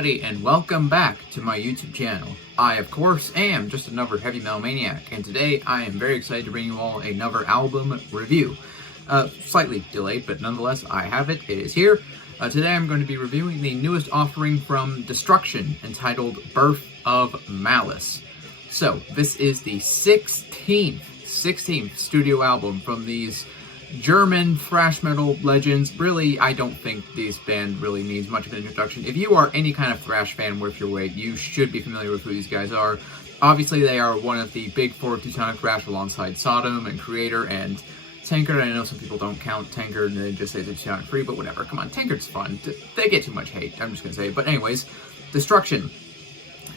everybody, and welcome back to my YouTube channel. I, of course, am just another heavy metal maniac, and today I am very excited to bring you all another album review. Slightly delayed, but nonetheless, I have it. It is here. Today I'm going to be reviewing the newest offering from Destruction, entitled Birth of Malice. So, this is the 16th studio album from these German thrash metal legends. Really, I don't think this band really needs much of an introduction. If you are any kind of thrash fan worth your weight, you should be familiar with who these guys are. Obviously, they are one of the big four of Teutonic thrash alongside Sodom and Creator and Tankard. I know some people don't count Tankard and they just say they're Teutonic free, but whatever. Come on, Tankard's fun. They get too much hate, I'm just gonna say. But anyways, Destruction.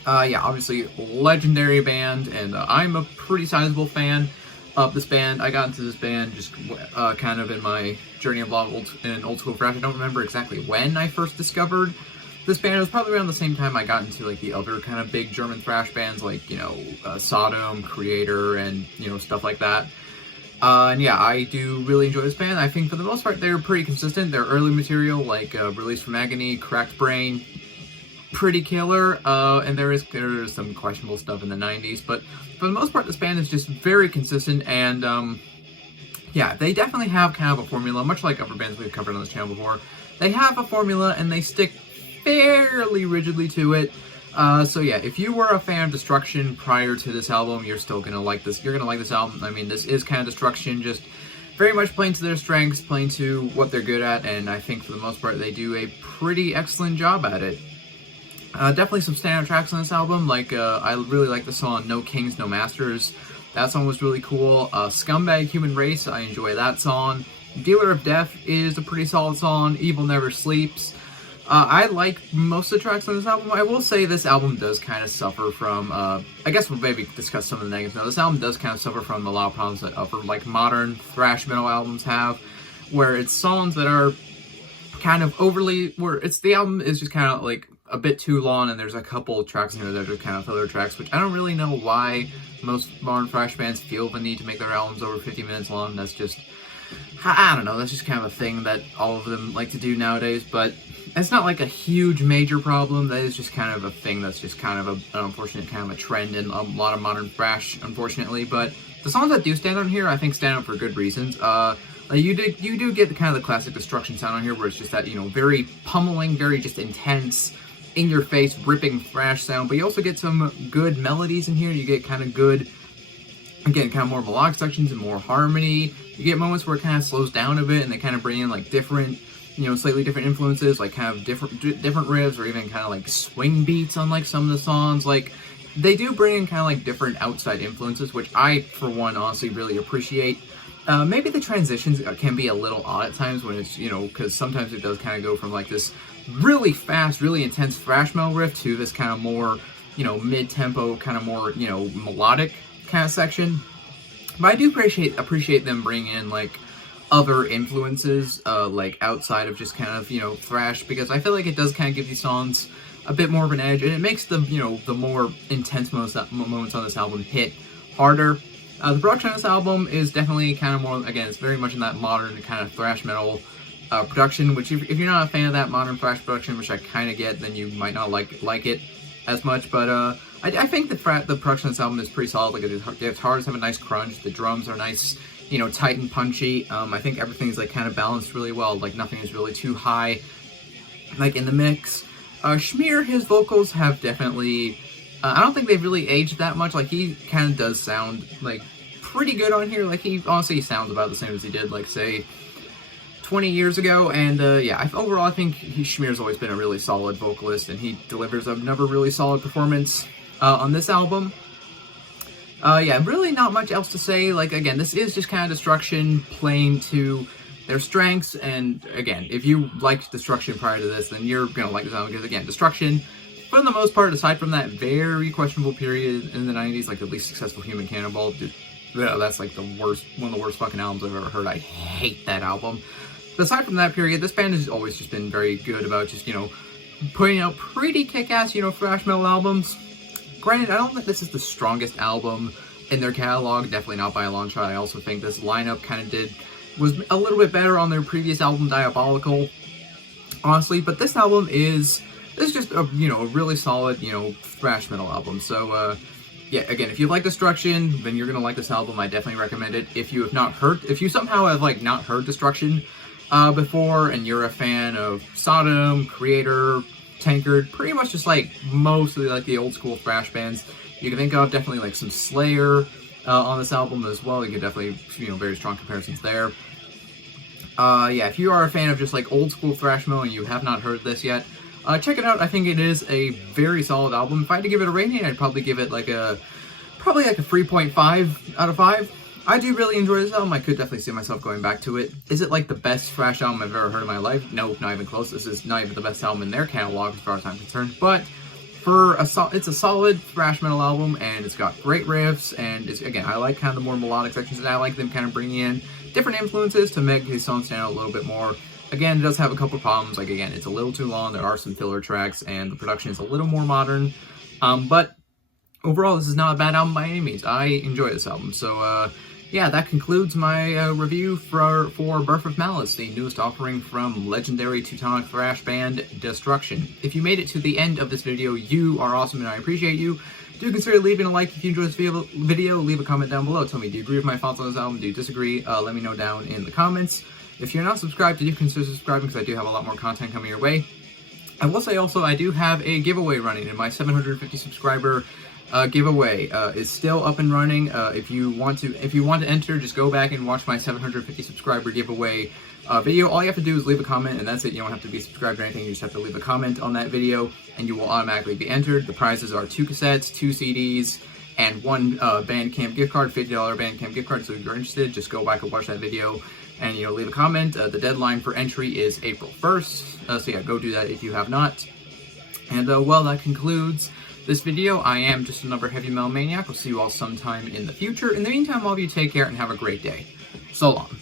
Yeah, obviously, legendary band, and I'm a pretty sizable fan of this band. I got into this band just kind of in my journey of old school thrash. I don't remember exactly when I first discovered this band. It was probably around the same time I got into like the other kind of big German thrash bands, like, you know, Sodom, Creator, and, you know, stuff like that. And yeah, I do really enjoy this band. I think for the most part they're pretty consistent. Their early material, like Release from Agony, Cracked Brain, pretty killer, and there is some questionable stuff in the 90s, but for the most part this band is just very consistent, and yeah, they definitely have kind of a formula, much like other bands we've covered on this channel before. They have a formula and they stick fairly rigidly to it. So yeah, if you were a fan of Destruction prior to this album, you're still gonna like this. You're gonna like this album. I mean, this is kind of Destruction, just very much playing to their strengths, playing to what they're good at, and I think for the most part they do a pretty excellent job at it. Definitely some standout tracks on this album, like I really like the song No Kings, No Masters. That song was really cool. Scumbag Human Race, I enjoy that song. Dealer of Death is a pretty solid song. Evil Never Sleeps. I like most of the tracks on this album. I will say this album does kind of suffer from, I guess we'll maybe discuss some of the negatives now. This album does kind of suffer from a lot of problems that other, like, modern thrash metal albums have, where it's songs that are kind of overly, the album is just kind of like a bit too long, and there's a couple tracks in here that are kind of filler tracks, which I don't really know why most modern thrash bands feel the need to make their albums over 50 minutes long. That's just, I don't know, that's just kind of a thing that all of them like to do nowadays, but it's not like a huge major problem. That is just kind of a thing that's just kind of an unfortunate kind of a trend in a lot of modern thrash, unfortunately. But the songs that do stand out here, I think, stand out for good reasons. You do get the kind of the classic Destruction sound on here, where it's just that, you know, very pummeling, very just intense, in-your-face, ripping thrash sound, but you also get some good melodies in here. You get kind of good, again, kind of more melodic sections and more harmony. You get moments where it kind of slows down a bit, and they kind of bring in, like, different, you know, slightly different influences, like kind of different riffs, or even kind of like swing beats on like some of the songs. Like, they do bring in kind of like different outside influences, which I, for one, honestly really appreciate. Maybe the transitions can be a little odd at times when it's, you know, because sometimes it does kind of go from like this really fast, really intense thrash metal riff to this kind of more, you know, mid-tempo, kind of more, you know, melodic kind of section. But I do appreciate them bringing in like other influences, like outside of just kind of, you know, thrash, because I feel like it does kind of give these songs a bit more of an edge, and it makes them, you know, the more intense moments on this album hit harder. The production on this album is definitely kind of more, again, it's very much in that modern kind of thrash metal production, which if you're not a fan of that modern thrash production, which I kind of get, then you might not like it as much. But I think the production on this album is pretty solid. Like, the guitars have a nice crunch, the drums are nice, you know, tight and punchy. I think everything's like kind of balanced really well. Like, nothing is really too high, like, in the mix. Schmier, his vocals have definitely, I don't think they've really aged that much. Like, he kind of does sound like pretty good on here. Like, he honestly sounds about the same as he did, like, say 20 years ago, and yeah, overall I think Schmier's always been a really solid vocalist, and he delivers another really solid performance on this album. Yeah, really not much else to say. Like, again, this is just kind of Destruction playing to their strengths, and again, if you liked Destruction prior to this, then you're gonna like this album, because again, Destruction, for the most part, aside from that very questionable period in the 90s, like the least successful Human Cannibal, that's like one of the worst fucking albums I've ever heard. I hate that album. But aside from that period, this band has always just been very good about just, you know, putting out pretty kick-ass, you know, thrash metal albums. Granted, I don't think this is the strongest album in their catalog, definitely not by a long shot. I also think this lineup kind of was a little bit better on their previous album, Diabolical, honestly. But this album is this is just a, you know, a really solid, you know, thrash metal album. So, yeah, again, if you like Destruction, then you're gonna like this album. I definitely recommend it. If you have not heard, if you somehow have like not heard Destruction before, and you're a fan of Sodom, Creator, Tankard, pretty much just like mostly like the old school thrash bands you can think of, definitely like some Slayer on this album as well. You can definitely, you know, very strong comparisons there. Yeah, if you are a fan of just like old school thrash metal and you have not heard this yet, check it out. I think it is a very solid album. If I had to give it a rating, I'd probably give it like a 3.5 out of 5. I do really enjoy this album. I could definitely see myself going back to it. Is it like the best thrash album I've ever heard in my life? No, not even close. This is not even the best album in their catalog as far as I'm concerned. But for it's a solid thrash metal album, and it's got great riffs, and it's, again, I like kind of the more melodic sections, and I like them kind of bringing in different influences to make these songs stand out a little bit more. Again, it does have a couple of problems. Like, again, it's a little too long. There are some filler tracks, and the production is a little more modern. But overall, this is not a bad album by any means. I enjoy this album. So, yeah, that concludes my review for Birth of Malice, the newest offering from legendary Teutonic thrash band Destruction. If you made it to the end of this video, you are awesome, and I appreciate you. Do consider leaving a like if you enjoyed this video. Leave a comment down below. Tell me, do you agree with my thoughts on this album? Do you disagree? Let me know down in the comments. If you're not subscribed, do consider subscribing, because I do have a lot more content coming your way. I will say also, I do have a giveaway running, and my 750 subscriber giveaway is still up and running. If you want to enter, just go back and watch my 750 subscriber giveaway video. All you have to do is leave a comment, and that's it. You don't have to be subscribed or anything. You just have to leave a comment on that video, and you will automatically be entered. The prizes are 2 cassettes, 2 CDs, and 1 Bandcamp gift card, $50 Bandcamp gift card. So if you're interested, just go back and watch that video, and, you know, leave a comment. The deadline for entry is April 1st. So yeah, go do that if you have not. And well, that concludes this video. I am just another heavy metal maniac. We'll see you all sometime in the future. In the meantime, all of you take care and have a great day. So long.